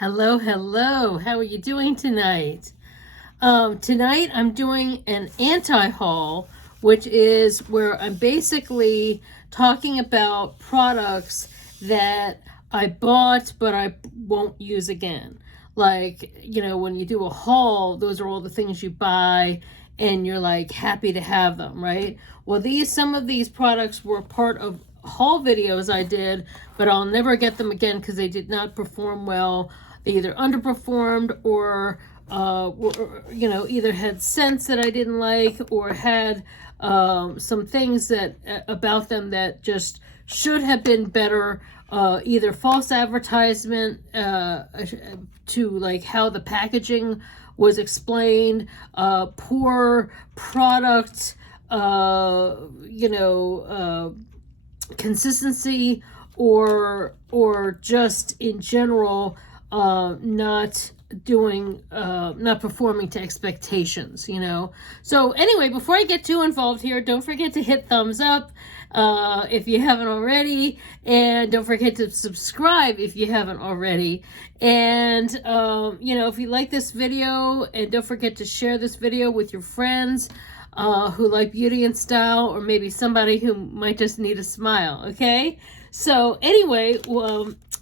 Hello, hello. How are you doing tonight? Tonight I'm doing an anti-haul, which is where I'm basically talking about products that I bought but I won't use again. Like, when you do a haul, those are all the things you buy and you're like happy to have them, right? Well, some of these products were part of haul videos I did, but I'll never get them again because they did not perform well. They either underperformed or either had scents that I didn't like or had some things that about them that just should have been better. Either false advertisement to like how the packaging was explained, poor product, consistency, or just in general not performing to expectations, So anyway, before I get too involved here, don't forget to hit thumbs up if you haven't already, and don't forget to subscribe if you haven't already. And if you like this video, and don't forget to share this video with your friends who like beauty and style, or maybe somebody who might just need a smile. Okay, so anyway,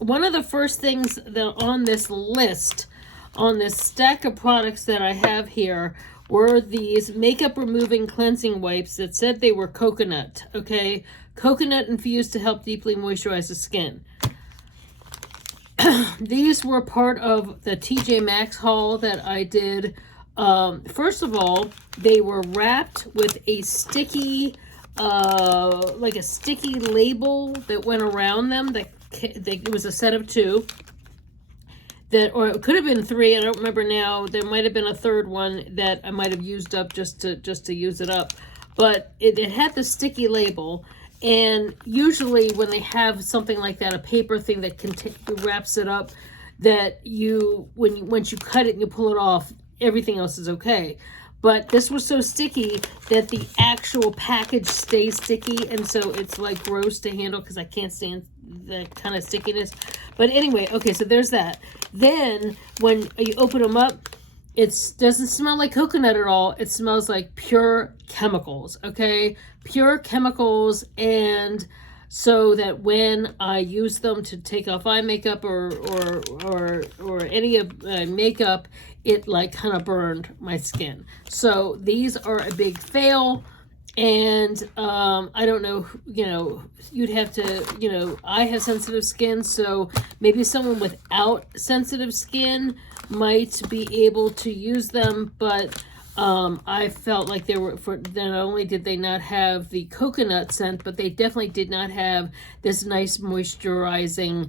one of the first things that on this list, on this stack of products that I have here, were these makeup removing cleansing wipes that said they were coconut. Okay, coconut infused to help deeply moisturize the skin. These were part of the TJ Maxx haul that I did. First of all, they were wrapped with a sticky, like a sticky label that went around them. It was a set of two. Or it could have been three. I don't remember now. There might have been a third one that I might have used up just to use it up. But it had the sticky label. And usually when they have something like that, a paper thing that wraps it up, that once you cut it and you pull it off, everything else is okay. But this was so sticky that the actual package stays sticky, and so it's like gross to handle because I can't stand that kind of stickiness. But anyway, okay, so there's that. Then when you open them up, it doesn't smell like coconut at all. It smells like pure chemicals, okay? Pure chemicals. And so that when I use them to take off eye makeup or any of makeup, it like kind of burned my skin. So these are a big fail. And I don't know, you'd have to, I have sensitive skin, so maybe someone without sensitive skin might be able to use them, but I felt like not only did they not have the coconut scent, but they definitely did not have this nice moisturizing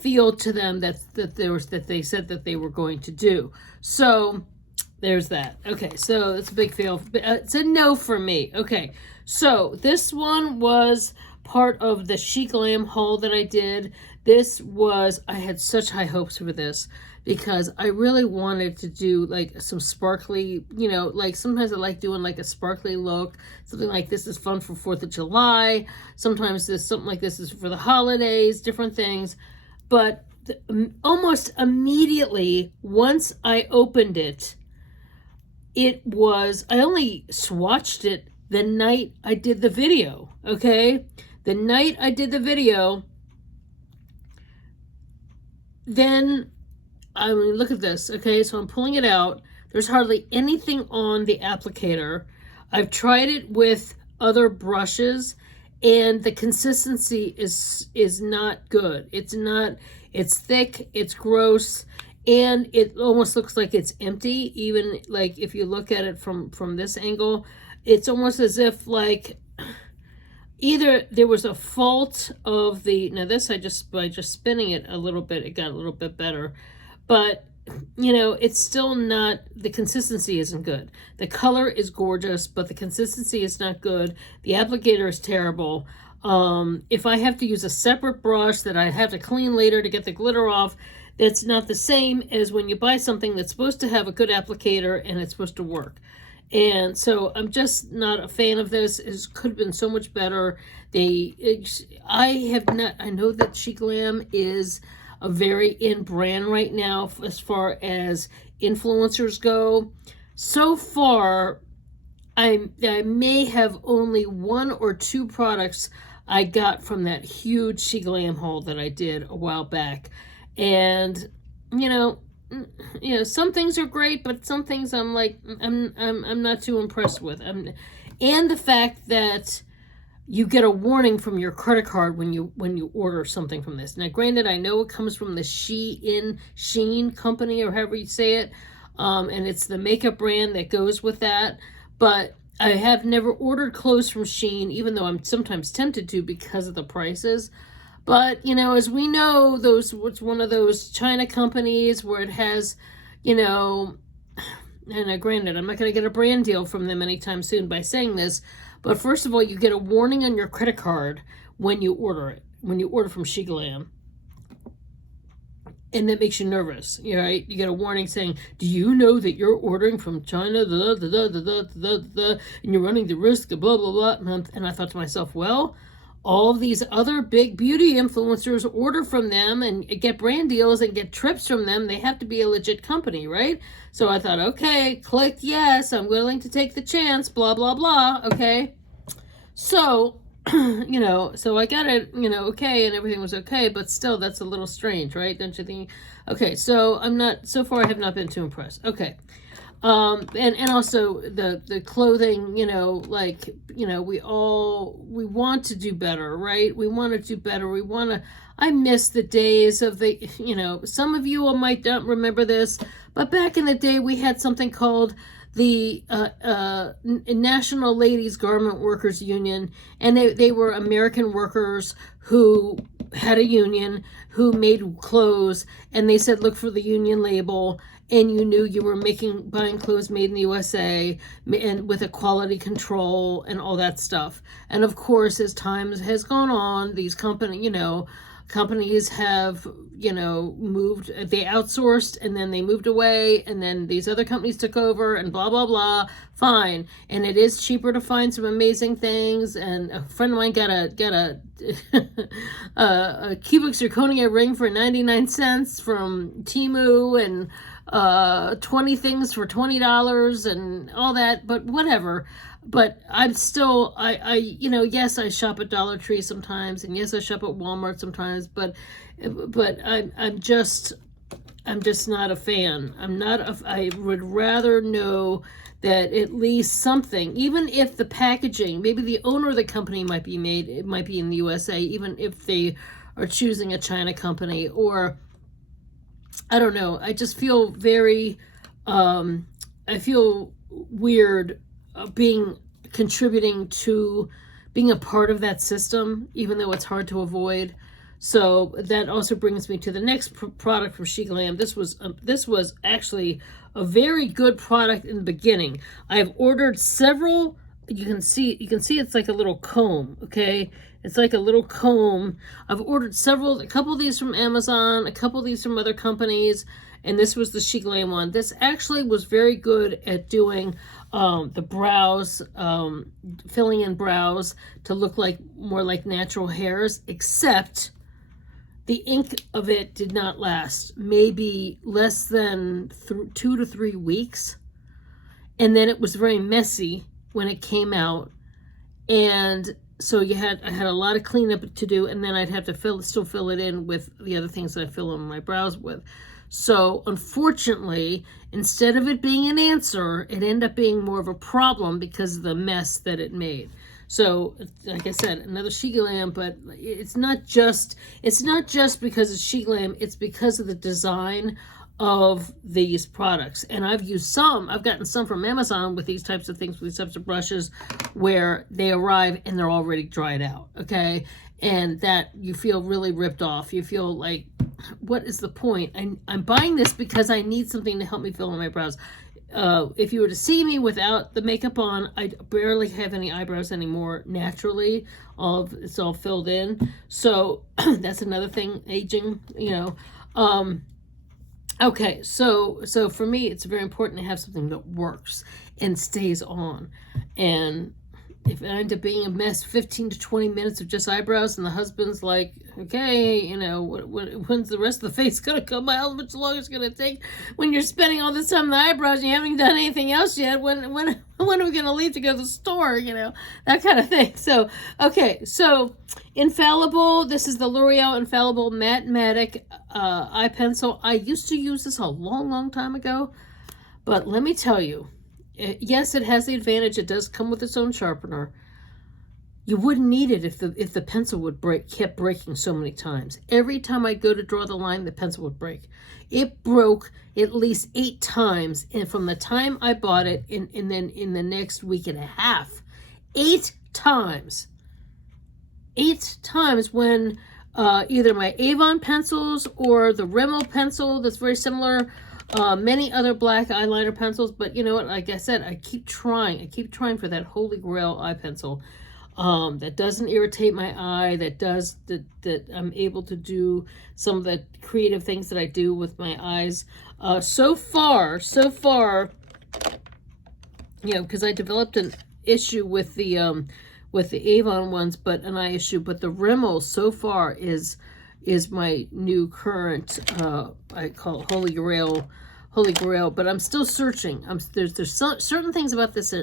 feel to them that they said that they were going to do. So there's that. Okay, so it's a big fail. It's a no for me. Okay, so this one was part of the Chic Glam haul that I did. I had such high hopes for this because I really wanted to do like some sparkly, like sometimes I like doing like a sparkly look. Something like this is fun for 4th of July. Sometimes something like this is for the holidays, different things. But almost immediately, once I opened it, I only swatched it the night I did the video, okay? The night I did the video, then, I mean, look at this, okay? So I'm pulling it out. There's hardly anything on the applicator. I've tried it with other brushes, and the consistency is not good. It's thick, it's gross, and it almost looks like it's empty. Even like if you look at it from this angle, it's almost as if like either there was a fault of now this, by just spinning it a little bit, it got a little bit better, but it's still not, the consistency isn't good. The color is gorgeous, but the consistency is not good. The applicator is terrible. If I have to use a separate brush that I have to clean later to get the glitter off, that's not the same as when you buy something that's supposed to have a good applicator and it's supposed to work. And so I'm just not a fan of this. It could have been so much better. I know that Chic Glam is a very in brand right now as far as influencers go. So far, I may have only 1 or 2 products I got from that huge She Glam haul that I did a while back. And, you know, some things are great, but some things I'm like, I'm not too impressed with. And the fact that you get a warning from your credit card when you order something from this. Now, granted, I know it comes from the Shein company, or however you say it, and it's the makeup brand that goes with that. But I have never ordered clothes from Shein, even though I'm sometimes tempted to because of the prices. But, as we know, it's one of those China companies where it has, and granted, I'm not going to get a brand deal from them anytime soon by saying this. But first of all, you get a warning on your credit card when you order it, when you order from She Glam. And that makes you nervous, right? You get a warning saying, do you know that you're ordering from China, and you're running the risk of blah, blah, blah. And I thought to myself, well, all of these other big beauty influencers order from them and get brand deals and get trips from them. They have to be a legit company, right? So I thought, okay, click yes, I'm willing to take the chance, blah, blah, blah, okay? So, so I got it, okay, and everything was okay, but still, that's a little strange, right? Don't you think? Okay, so so far I have not been too impressed. Okay. And also the clothing, we want to do better, right? We want to do better. I miss the days of some of you might not remember this, but back in the day, we had something called the National Ladies Garment Workers Union, and they were American workers who had a union, who made clothes, and they said, look for the union label, and you knew you were buying clothes made in the USA and with a quality control and all that stuff. And of course, as time has gone on, these companies have, moved, they outsourced, and then they moved away, and then these other companies took over, and blah, blah, blah. Fine. And it is cheaper to find some amazing things. And a friend of mine got a a cubic zirconia ring for 99 cents from Temu, and 20 things for $20 and all that, but whatever. But I'm still, yes, I shop at Dollar Tree sometimes, and yes, I shop at Walmart sometimes, but I'm just not a fan. I would rather know that at least something, even if the packaging, maybe the owner of the company might be in the USA, even if they are choosing a China company, or I don't know. I just feel I feel weird contributing to being a part of that system, even though it's hard to avoid. So that also brings me to the next product from She Glam. This was actually a very good product in the beginning. I've ordered several. You can see it's like a little comb, okay? It's like a little comb. I've ordered a couple of these from Amazon, a couple of these from other companies, and this was the She Glam one. This actually was very good at doing the brows, filling in brows to look more like natural hairs, except the ink of it did not last. Maybe less than 2 to 3 weeks. And then it was very messy when it came out. And so I had a lot of cleanup to do, and then I'd have to still fill it in with the other things that I fill in my brows with. So unfortunately, instead of it being an answer, it ended up being more of a problem because of the mess that it made. So, like I said, another She Glam, but it's not just because it's She Glam, it's because of the design of these products. And I've gotten some from Amazon with these types of things, with these types of brushes, where they arrive and they're already dried out, okay? And that you feel really ripped off. You feel like, what is the point? I'm buying this because I need something to help me fill in my brows. If you were to see me without the makeup on, I barely have any eyebrows anymore naturally. It's all filled in. So that's another thing, aging, Okay, so for me, it's very important to have something that works and stays on. And if it ended up being a mess, 15 to 20 minutes of just eyebrows, and the husband's like, okay, you know, when's the rest of the face gonna come out? How much longer it's gonna take when you're spending all this time on the eyebrows and you haven't done anything else yet? When are we gonna leave to go to the store? You know, that kind of thing. So, okay, so Infallible. This is the L'Oreal Infallible Matte eye pencil. I used to use this a long time ago, but let me tell you, yes, it has the advantage. It does come with its own sharpener. You wouldn't need it if the pencil would kept breaking so many times. Every time I go to draw the line, the pencil would break. It broke at least 8 times, and from the time I bought it, and then in the next week and a half, 8 times. 8 times when either my Avon pencils or the Rimmel pencil that's very similar, many other black eyeliner pencils, but you know what, like I said, I keep trying for that holy grail eye pencil that doesn't irritate my eye, that I'm able to do some of the creative things that I do with my eyes. So far, you know, because I developed an issue with the Avon ones, but an eye issue, but the Rimmel so far is my new current, I call it Holy Grail, but I'm still searching. There's certain things about this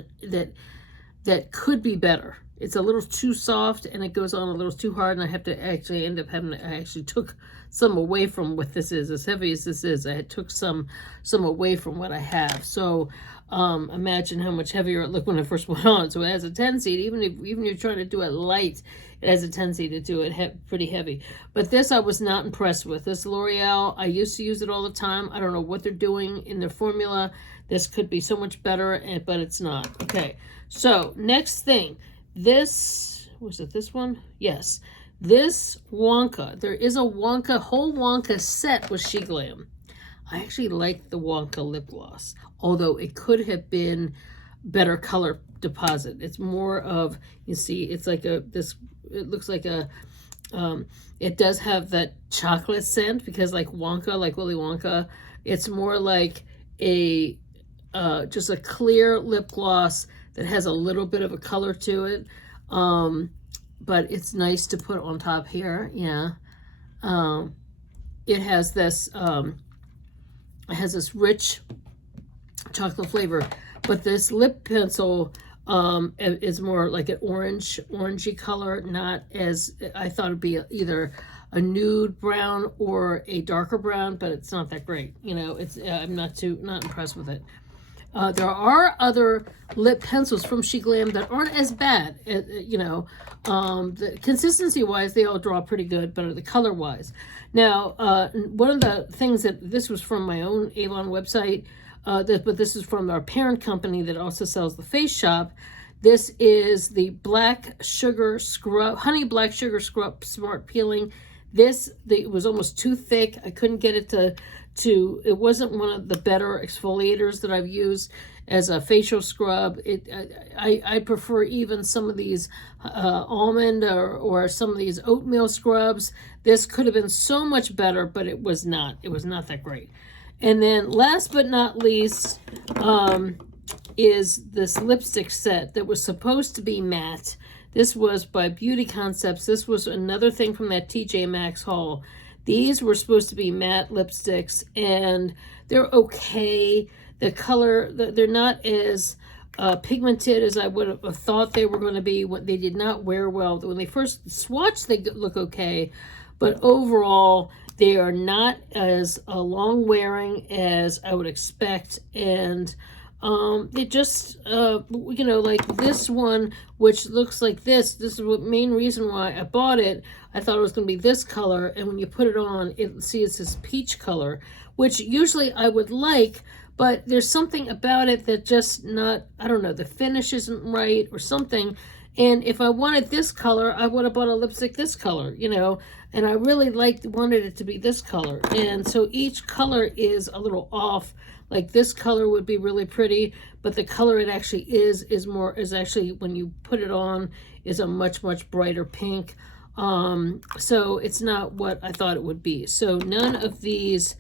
that could be better. It's a little too soft and it goes on a little too hard, and I have to actually end up I actually took some away from what this is. As heavy as this is, I took some away from what I have. So imagine how much heavier it looked when I first went on. So it has a tendency, even if you're trying to do it light, it has a tendency to do it pretty heavy. But this I was not impressed with. This L'Oreal, I used to use it all the time. I don't know what they're doing in their formula. This could be so much better, but it's not. Okay, so next thing. This, was it this one? Yes. This Wonka. There is a whole Wonka set with SheGlam. I actually like the Wonka lip gloss, although it could have been better color deposit. It's more of, you see, it's like it looks like it does have that chocolate scent, because like Wonka, like Willy Wonka, it's more like just a clear lip gloss that has a little bit of a color to it. But it's nice to put on top here. Yeah. It has this rich chocolate flavor, but this lip pencil is more like an orangey color, not as, I thought it'd be either a nude brown or a darker brown, but it's not that great. You know, I'm not impressed with it. There are other lip pencils from SheGlam that aren't as bad. You know, the consistency-wise, they all draw pretty good, but the color-wise. Now, one of the things that, this was from my own Avon website, but this is from our parent company that also sells the Face Shop. This is the Black Sugar Scrub, Honey Black Sugar Scrub Smart Peeling. It was almost too thick. I couldn't get it to it wasn't one of the better exfoliators that I've used as a facial scrub. I prefer even some of these almond or some of these oatmeal scrubs. This could have been so much better, but it was not. It was not that great. And then last but not least is this lipstick set that was supposed to be matte. This was by Beauty Concepts. This was another thing from that TJ Maxx haul. These were supposed to be matte lipsticks, and they're okay. The color, they're not as pigmented as I would have thought they were going to be. They did not wear well. When they first swatched, they look okay, but overall, they are not as long wearing as I would expect, and it just, you know, like this one, which looks like this is the main reason why I bought it. I thought it was going to be this color, and when you put it on, it's this peach color, which usually I would like, but there's something about it that just not, I don't know, the finish isn't right or something. And if I wanted this color, I would have bought a lipstick this color, you know, and I really wanted it to be this color. And so each color is a little off. Like this color would be really pretty, but the color it actually is actually, when you put it on, is a much brighter pink. So it's not what I thought it would be. So none of these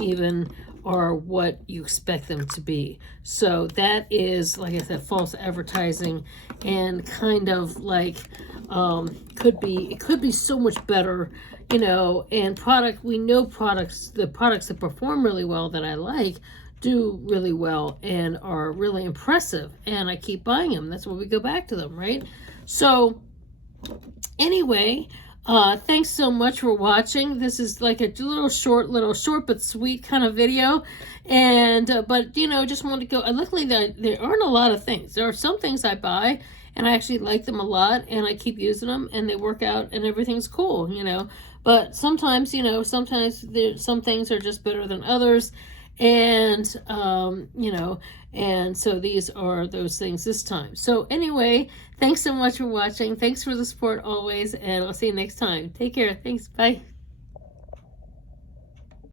even are what you expect them to be. So that is, like I said, false advertising, and kind of like it could be so much better, you know. And we know the products that perform really well, that I like, do really well and are really impressive, and I keep buying them. That's why we go back to them, right? So anyway, thanks so much for watching. This is like a little short but sweet kind of video. And but you know, just wanted to go. Luckily, there aren't a lot of things. There are some things I buy and I actually like them a lot, and I keep using them, and they work out, and everything's cool, you know. But sometimes, you know, some things are just better than others. And you know, and so these are those things this time. So anyway, thanks so much for watching. Thanks for the support always, and I'll see you next time. Take care. Thanks. Bye.